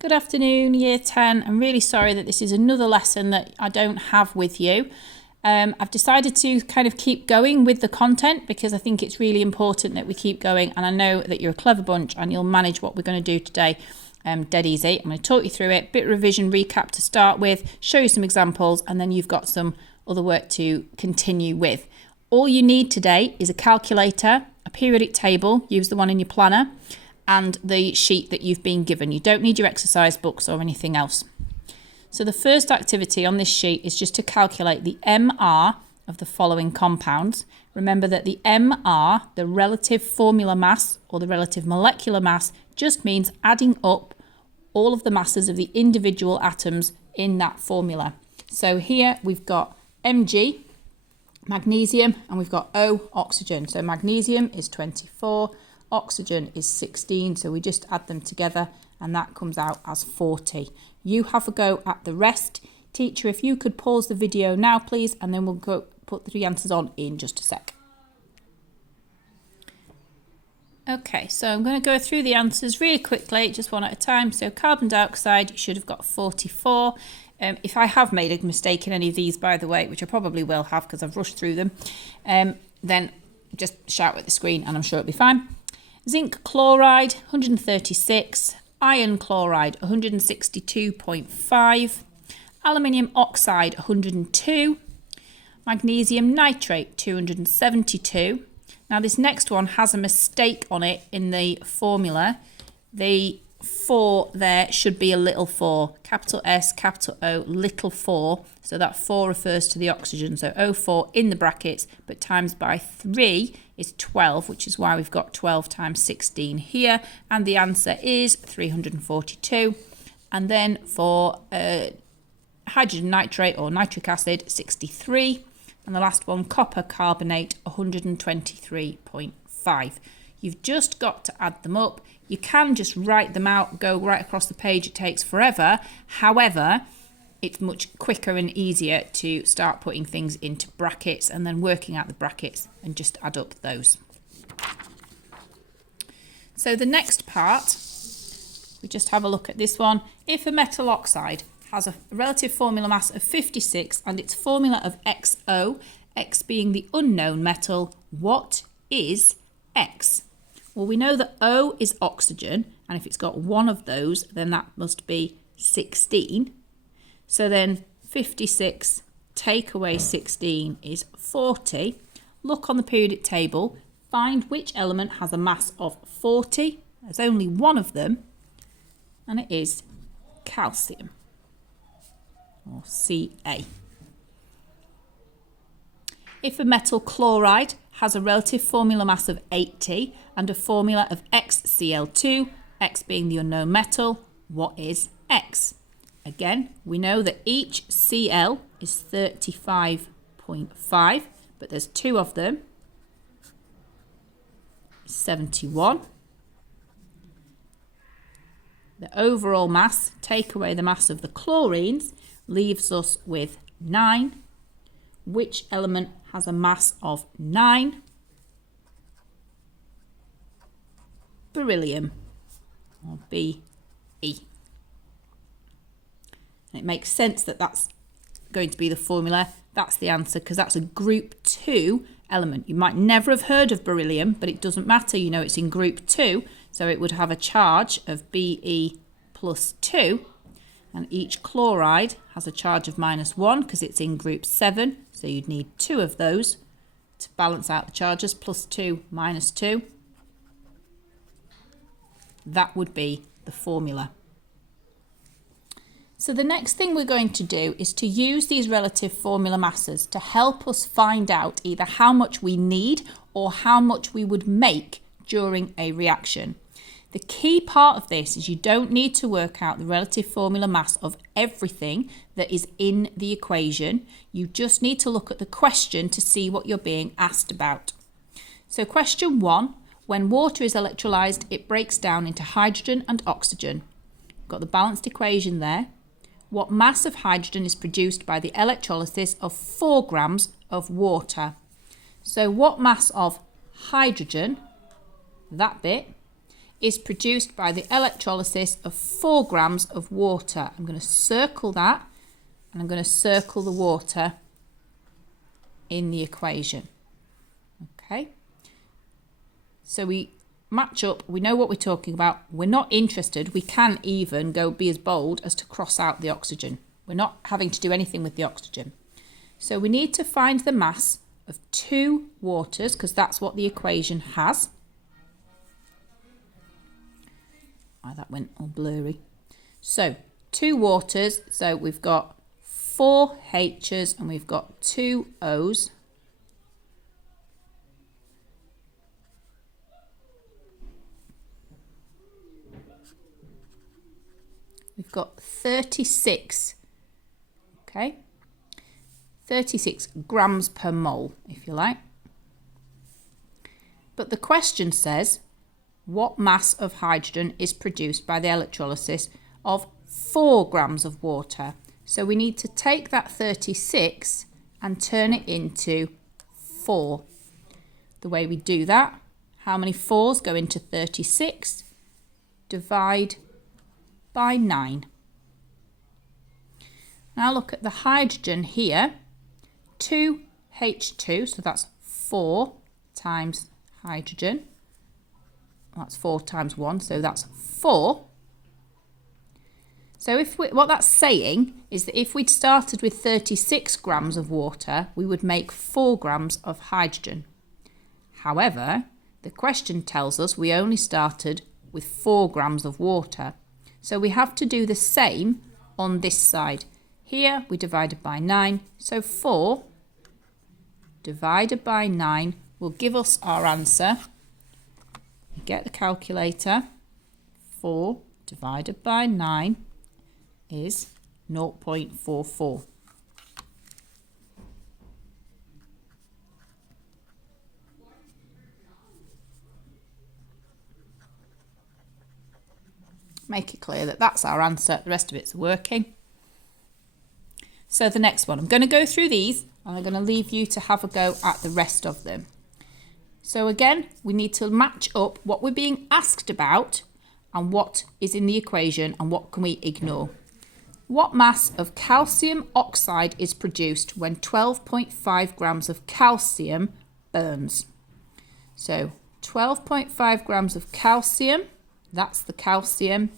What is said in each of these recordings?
Good afternoon, Year 10. I'm really sorry that this is another lesson that I don't have with you. I've decided to kind of keep going with the content because I think it's really important that we keep going, and I know that you're a clever bunch and you'll manage what we're going to do today dead easy. I'm going to talk you through it, bit revision recap to start with, show you some examples, and then you've got some other work to continue with. All you need today is a calculator, a periodic table, use the one in your planner, and the sheet that you've been given. You don't need your exercise books or anything else. So the first activity on this sheet is just to calculate the MR of the following compounds. Remember that the MR, the relative formula mass or the relative molecular mass, just means adding up all of the masses of the individual atoms in that formula. So here we've got Mg, magnesium, and we've got O, oxygen. So magnesium is 24, oxygen is 16, so we just add them together and that comes out as 40. You have a go at the rest. Teacher, if you could pause the video now, please, and then we'll go put the answers on in just a sec. Okay, so I'm going to go through the answers really quickly, just one at a time. So carbon dioxide, you should have got 44. If I have made a mistake in any of these, by the way, which I probably will have because I've rushed through them, then just shout at the screen and I'm sure it'll be fine. Zinc chloride, 136. Iron chloride, 162.5. Aluminium oxide, 102. Magnesium nitrate, 272. Now this next one has a mistake on it in the formula. The 4 there should be a little 4. Capital S, capital O, little 4. So that 4 refers to the oxygen. So O4 in the brackets, but times by 3 is 12, which is why we've got 12 times 16 here. And the answer is 342. And then for hydrogen nitrate or nitric acid, 63. And the last one, copper carbonate, 123.5. You've just got to add them up. You can just write them out, go right across the page. It takes forever. However, it's much quicker and easier to start putting things into brackets and then working out the brackets and just add up those. So the next part, we just have a look at this one. If a metal oxide has a relative formula mass of 56 and its formula of XO, X being the unknown metal, what is X? Well, we know that O is oxygen, and if it's got one of those, then that must be 16. So then 56 take away 16 is 40. Look on the periodic table, find which element has a mass of 40. There's only one of them, and it is calcium, or Ca. If a metal chloride has a relative formula mass of 80 and a formula of XCl2, X being the unknown metal, what is X? Again, we know that each Cl is 35.5, but there's 2 of them, 71. The overall mass, take away the mass of the chlorines, leaves us with 9. Which element has a mass of 9? Beryllium, or Be. And it makes sense that that's going to be the formula. That's the answer because that's a group 2 element. You might never have heard of beryllium, but it doesn't matter. You know it's in group 2, so it would have a charge of Be plus 2. And each chloride has a charge of -1 because it's in group 7. So you'd need 2 of those to balance out the charges, plus 2, -2. That would be the formula. So the next thing we're going to do is to use these relative formula masses to help us find out either how much we need or how much we would make during a reaction. The key part of this is you don't need to work out the relative formula mass of everything that is in the equation. You just need to look at the question to see what you're being asked about. So question 1, when water is electrolyzed, it breaks down into hydrogen and oxygen. You've got the balanced equation there. What mass of hydrogen is produced by the electrolysis of 4 grams of water? So what mass of hydrogen, that bit, is produced by the electrolysis of 4 grams of water. I'm going to circle that, and I'm going to circle the water in the equation. Okay, so we match up, we know what we're talking about. We're not interested, we can even be as bold as to cross out the oxygen. We're not having to do anything with the oxygen. So we need to find the mass of 2 waters, because that's what the equation has. Oh, that went all blurry. So 2 waters, so we've got 4 H's and we've got 2 O's. We've got 36, okay, 36 grams per mole, if you like. But the question says, what mass of hydrogen is produced by the electrolysis of 4 grams of water? So we need to take that 36 and turn it into 4. The way we do that, how many 4s go into 36? Divide by 9. Now look at the hydrogen here, 2H2, so that's 4 times hydrogen. That's 4 times 1, so that's 4. So what that's saying is that if we'd started with 36 grams of water, we would make 4 grams of hydrogen. However, the question tells us we only started with 4 grams of water. So we have to do the same on this side. Here we divided by 9, so 4 divided by 9 will give us our answer. Get the calculator. 4 divided by 9 is 0.44. Make it clear that that's our answer. The rest of it's working. So the next one, I'm going to go through these and I'm going to leave you to have a go at the rest of them. So again, we need to match up what we're being asked about and what is in the equation and what can we ignore. What mass of calcium oxide is produced when 12.5 grams of calcium burns? So 12.5 grams of calcium, that's the calcium,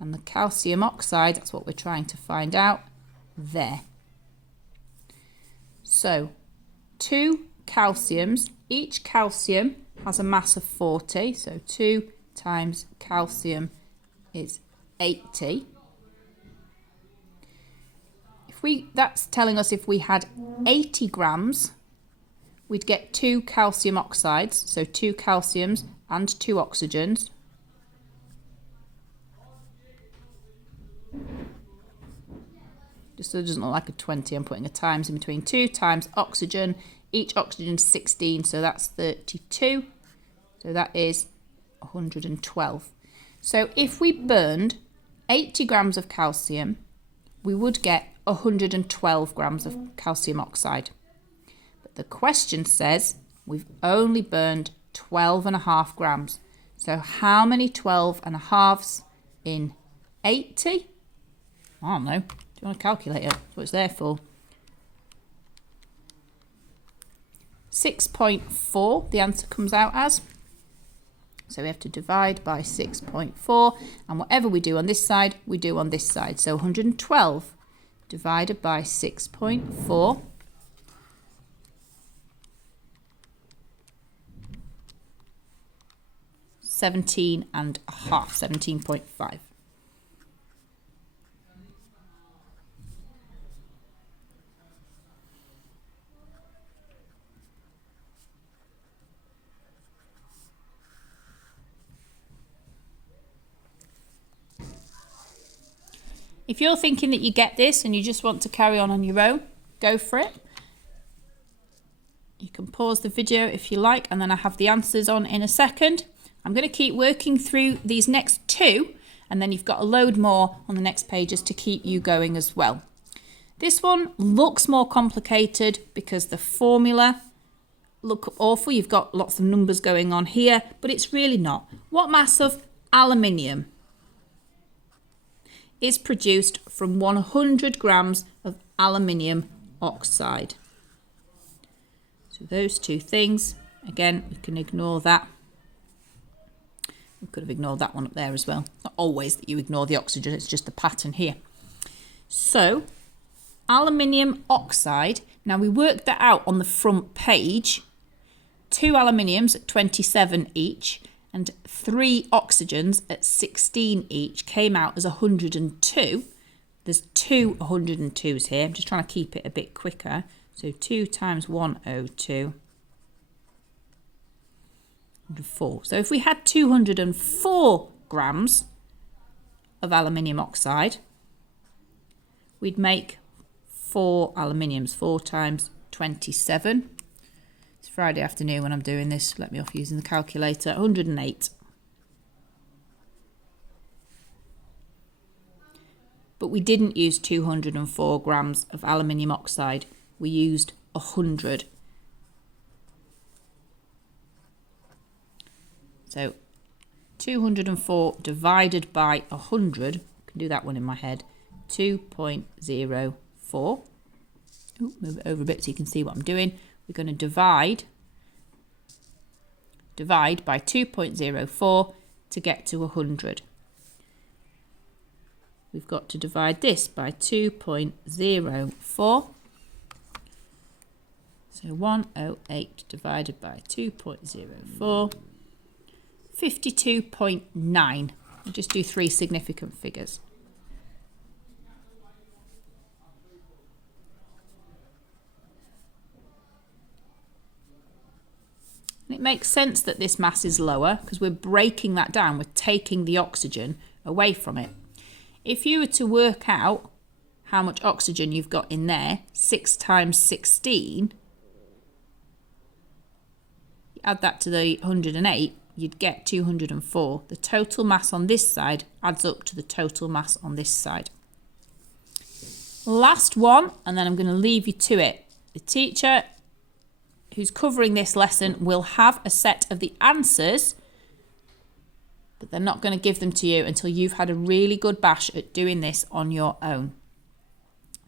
and the calcium oxide, that's what we're trying to find out there. So 2 calciums, each calcium has a mass of 40, so 2 times calcium is 80. That's telling us if we had 80 grams, we'd get 2 calcium oxides, so 2 calciums and 2 oxygens. Just so it doesn't look like a 20, I'm putting a times in between. 2 times oxygen, each oxygen is 16, so that's 32. So that is 112. So if we burned 80 grams of calcium, we would get 112 grams of calcium oxide. But the question says we've only burned 12.5 grams. So how many 12.5s in 80? I don't know. Do you want a calculator? That's what it's there for. 6.4, the answer comes out as. So we have to divide by 6.4, and whatever we do on this side, we do on this side. So 112 divided by 6.4. Seventeen and a half, 17.5. If you're thinking that you get this and you just want to carry on your own, go for it. You can pause the video if you like, and then I have the answers on in a second. I'm going to keep working through these next 2, and then you've got a load more on the next pages to keep you going as well. This one looks more complicated because the formula look awful. You've got lots of numbers going on here, but it's really not. What mass of aluminium is produced from 100 grams of aluminium oxide? So those two things, again, we can ignore that. We could have ignored that one up there as well. It's not always that you ignore the oxygen, it's just the pattern here. So, aluminium oxide, now we worked that out on the front page. 2 aluminiums at 27 each and 3 oxygens at 16 each came out as 102. There's 2 102s here. I'm just trying to keep it a bit quicker. So 2 times 102. 104. So if we had 204 grams of aluminium oxide, we'd make 4 aluminiums. 4 times 27. It's Friday afternoon when I'm doing this. Let me off using the calculator. 108. But we didn't use 204 grams of aluminium oxide. We used 100. So 204 divided by 100, I can do that one in my head, 2.04. Ooh, move it over a bit so you can see what I'm doing. We're going to divide by 2.04 to get to 100. We've got to divide this by 2.04. So 108 divided by 2.04. 52.9. I'll just do 3 significant figures. And it makes sense that this mass is lower because we're breaking that down. We're taking the oxygen away from it. If you were to work out how much oxygen you've got in there, 6 times 16, you add that to the 108, you'd get 204. The total mass on this side adds up to the total mass on this side. Last one, and then I'm going to leave you to it. The teacher who's covering this lesson will have a set of the answers, but they're not going to give them to you until you've had a really good bash at doing this on your own.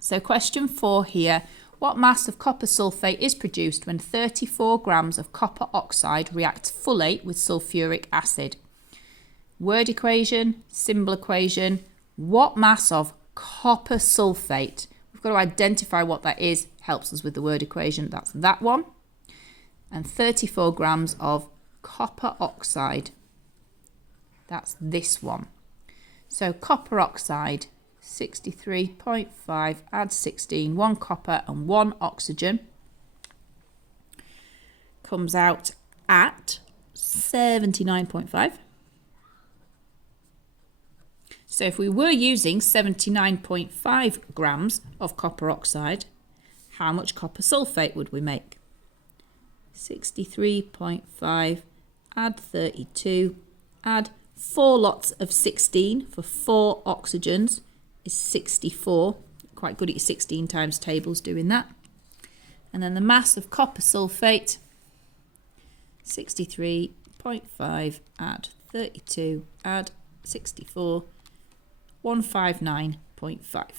So question 4 here. What mass of copper sulfate is produced when 34 grams of copper oxide reacts fully with sulfuric acid? Word equation, symbol equation. What mass of copper sulfate? We've got to identify what that is. Helps us with the word equation. That's that one. And 34 grams of copper oxide. That's this one. So copper oxide, 63.5, add 16, 1 copper and 1 oxygen. Comes out at 79.5. So if we were using 79.5 grams of copper oxide, how much copper sulfate would we make? 63.5, add 32, add 4 lots of 16 for 4 oxygens is 64. Quite good at your 16 times tables doing that. And then the mass of copper sulfate, 63.5, add 32, add 64, 159.5.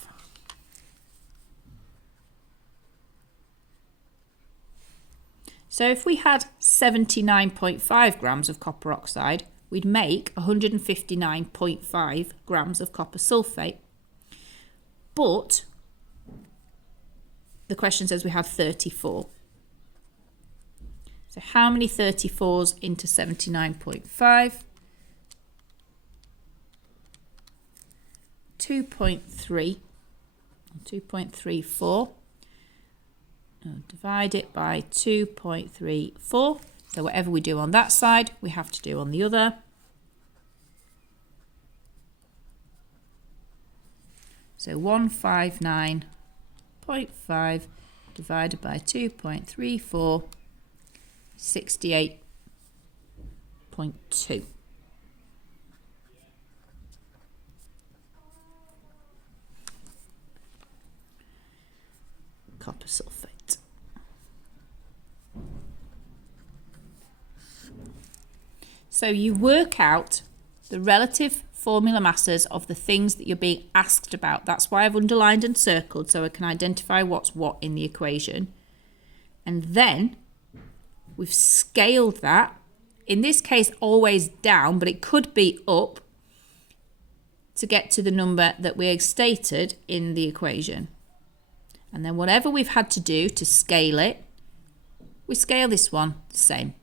So if we had 79.5 grams of copper oxide, we'd make 159.5 grams of copper sulfate. But the question says we have 34. So how many 34s into 79.5? 2.3, 2.34. Divide it by 2.34. So whatever we do on that side, we have to do on the other. So 159.5 divided by 2.34, 68.2. Copper sulfate. So you work out the relative formula masses of the things that you're being asked about. That's why I've underlined and circled, so I can identify what's what in the equation. And then we've scaled that, in this case always down, but it could be up, to get to the number that we stated in the equation. And then whatever we've had to do to scale it, we scale this one the same.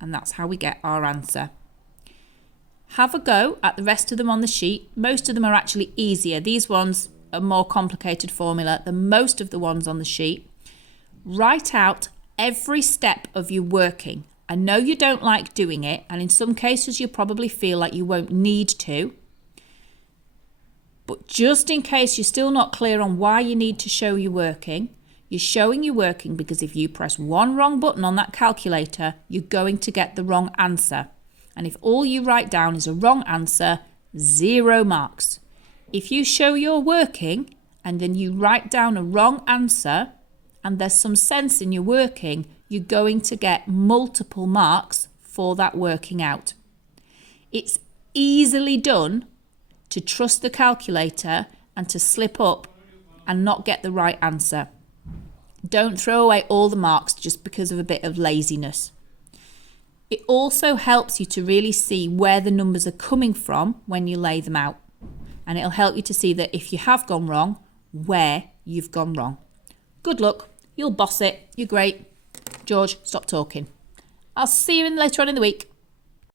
And that's how we get our answer. Have a go at the rest of them on the sheet. Most of them are actually easier. These ones are more complicated formula than most of the ones on the sheet. Write out every step of your working. I know you don't like doing it, and in some cases you probably feel like you won't need to. But just in case you're still not clear on why you need to show your working, you're showing your working because if you press one wrong button on that calculator, you're going to get the wrong answer. And if all you write down is a wrong answer, 0 marks. If you show your working and then you write down a wrong answer and there's some sense in your working, you're going to get multiple marks for that working out. It's easily done to trust the calculator and to slip up and not get the right answer. Don't throw away all the marks just because of a bit of laziness. It also helps you to really see where the numbers are coming from when you lay them out. And it'll help you to see that if you have gone wrong, where you've gone wrong. Good luck. You'll boss it. You're great. George, stop talking. I'll see you later on in the week.